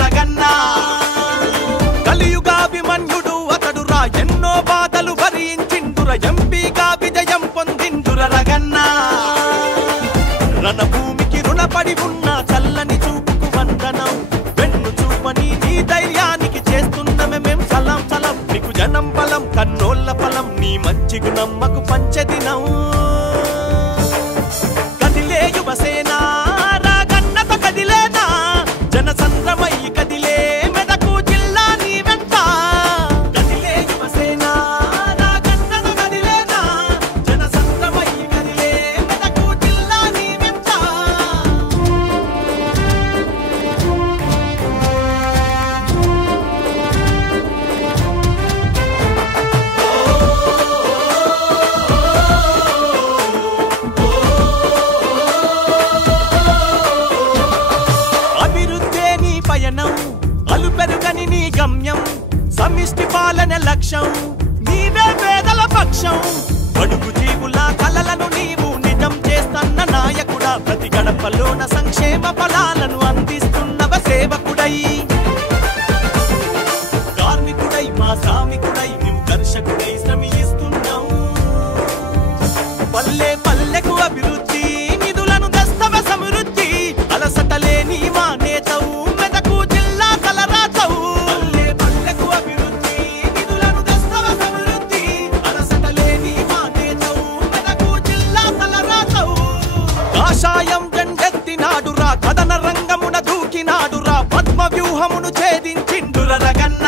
రగన్న కలియుగాభిమన్యుడు అతడురా ఎన్నో బాధలు భరించిండుర ఎంపీగా విజయం పొందిండుర రగన్న రణభూమికి రుణపడి ఉన్న చల్లని చూపుకు వందనం వెన్ను చూపని నీ ధైర్యానికి చేస్తున్నమే మేం సలాం సలాం నీకు జనం బలం కన్నోళ్ళ ఫలం నీ మంచి గుణమ్మకు పంచదినం కదిలే యువసేన రాగన్నత కదిలేనా జనసంద్రమయ్యి కదిలే మెదకు జిల్లా నీ వెంట కదిలే యువసేన రాగన్నత కదిలేనా జనసంద్రమయ్యి కదిలే మెదకు జిల్లా నీ వెంట అలుపెరుగని నీ గమ్యం సమిష్టి పాలన లక్ష్యం నీవే పేదల పక్షం బడుగు జీవుల కలలను నీవు నిజం చేస్తన్న నాయకుడా ప్రతి గడపలోన సంక్షేమ ఫలాలను అందిస్తున్నవ సేవకుడై కార్మికుడై మా శ్రామికుడై నీవు దర్శకుడై శ్రమిస్తున్నావు పల్లె పల్లెకు అభివృద్ధి నిధులను దస్తవ సమృద్ధి అలసటలేని మా నేతవు కాషాయం జెండెత్తినాడురా కథన రంగమున దూకినాడురా పద్మ వ్యూహమును ఛేదించిండుర రగన్న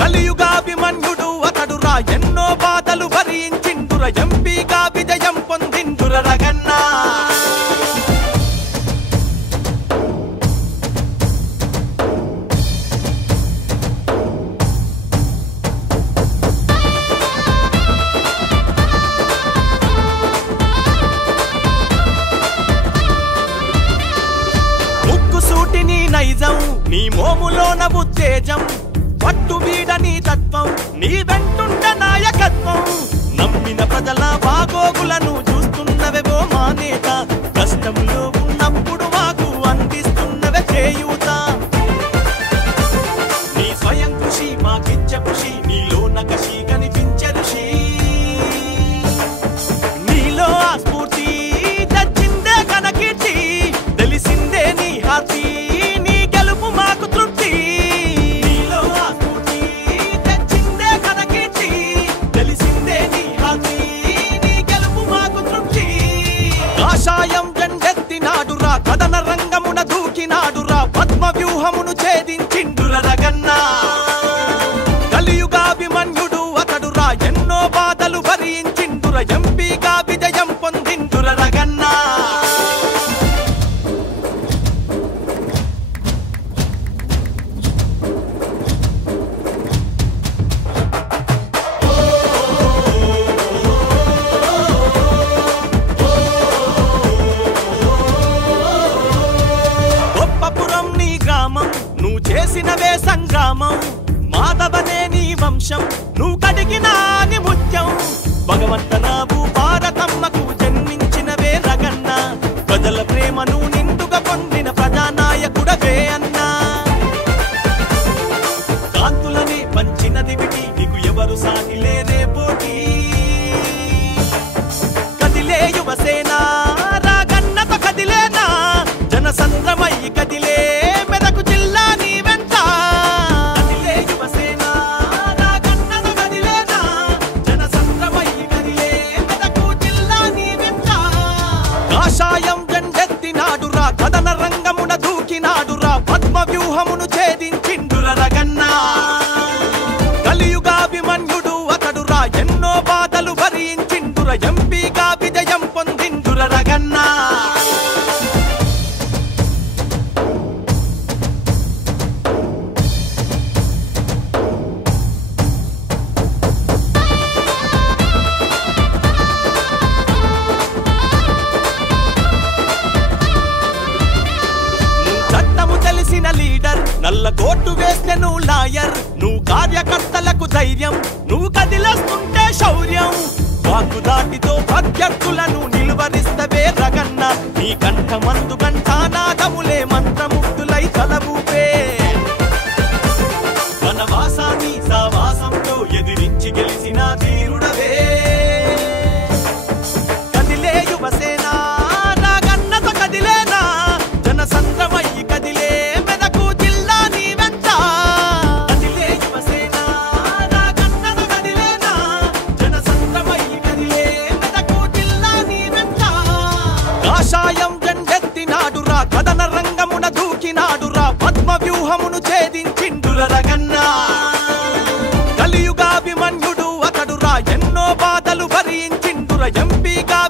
కలియుగాభిమన్యుడు అతడురా ఎన్నో బాధలు భరించిండుర ఎంపీగా విజయం పొందిండుర రగన్న నైజం నీ మోములోన ఉత్తేజం పట్టు వీడని తత్వం నీ వెంటుండ నాయకత్వం నమ్మిన ప్రజల బాగోగులను చూస్తున్నవేవో మా నేత కష్టంలో ఉన్నప్పుడు మాకు అందిస్తున్నవే చేయూత నీ స్వయం కృషి మాకిచ్చే కృషి నీలోన కషి కనిపించే ఋషి నీలో ఆ స్ఫూర్తి తెచ్చిందే కనకీర్తి తెలిసిందే నీ హాతి మాకు తృప్తి నీలో ఆ స్ఫూర్తి తెచ్చిందే కనకీర్తి తెలిసిందే నీ హాతి నీ గెలుపు మాకు తృప్తి కాషాయం జెండెత్తినాడురా కథన రంగమున దూకినాడురా పద్మ వ్యూహమును ఛేదించిండుర రగన్న కలియుగాభిమన్యుడు అతడురా ఎన్నో బాధలు భరించిండుర ఎంపీగా విజయం పొందిండుర రగన్న నువ్వు చేసినవే సంగ్రామం మాధవనే నీ వంశం నువ్వు కడిగినాని ముత్యం భగవంతనావు భారతమ్మకు జన్మించినవే రగన్న ప్రజల ప్రేమను నిండుగా పొందిన ప్రజానాయకుడవే అన్నా కాంతులని పంచినది విటి నీకు ఎవరు సాటిలేరే పోటీ కదిలే యువసేన రాగన్నత కదిలేనా జనసంద్రమయ్యి కదిలే మెదకు జిల్లా నీ వెంట కదిలే యువసేన రాగన్నత కదిలేనా జనసంద్రమయ్యి కదిలే మెదకు జిల్లా నీ వెంట కాషాయం జెండెత్తినాడురా కథన రంగమున దూకినాడురా పద్మ వ్యూహమును ఛేదించిండుర రగన్న కలియుగాభిమన్యుడు అతడురా ఎన్నో బాధలు భరించిండుర ఎంపీగా విజయం పొందిండుర రగన్న లీడర్ నల్ల కోటు వేస్తే నువ్వు లాయర్ నువ్వు కార్యకర్తలకు ధైర్యం నువ్వు కదిలేస్తుంటే శౌర్యం వాకు దాటితో ప్రత్యర్థులను నిలువరిస్తవే రగన్న నీ కంఠమందు కంఠానాదములే మంత్రముగ్ధులై కలబూపే వనవాసాన్ని సావాసంతో ఎదిరించి గెలిచిన ధీరుడవే కదిలే యువసేన రాగన్నత కదిలేనా జనసంద్రమై కదిలే మెదకు జిల్లా నీ వెంట కదిలే యువసేన రాగన్నత కదిలేనా జనసంద్రమై కదిలే మెదకు జిల్లా నీ వెంట కాషాయం జెండెత్తినాడురా కదన రంగమున దూకినాడురా పద్మ వ్యూహమును ఛేదించిండుర రగన్నా కలియుగాభిమన్యుడు అతడురా ఎన్నో బాధలు భరించిండుర ఎంపీగా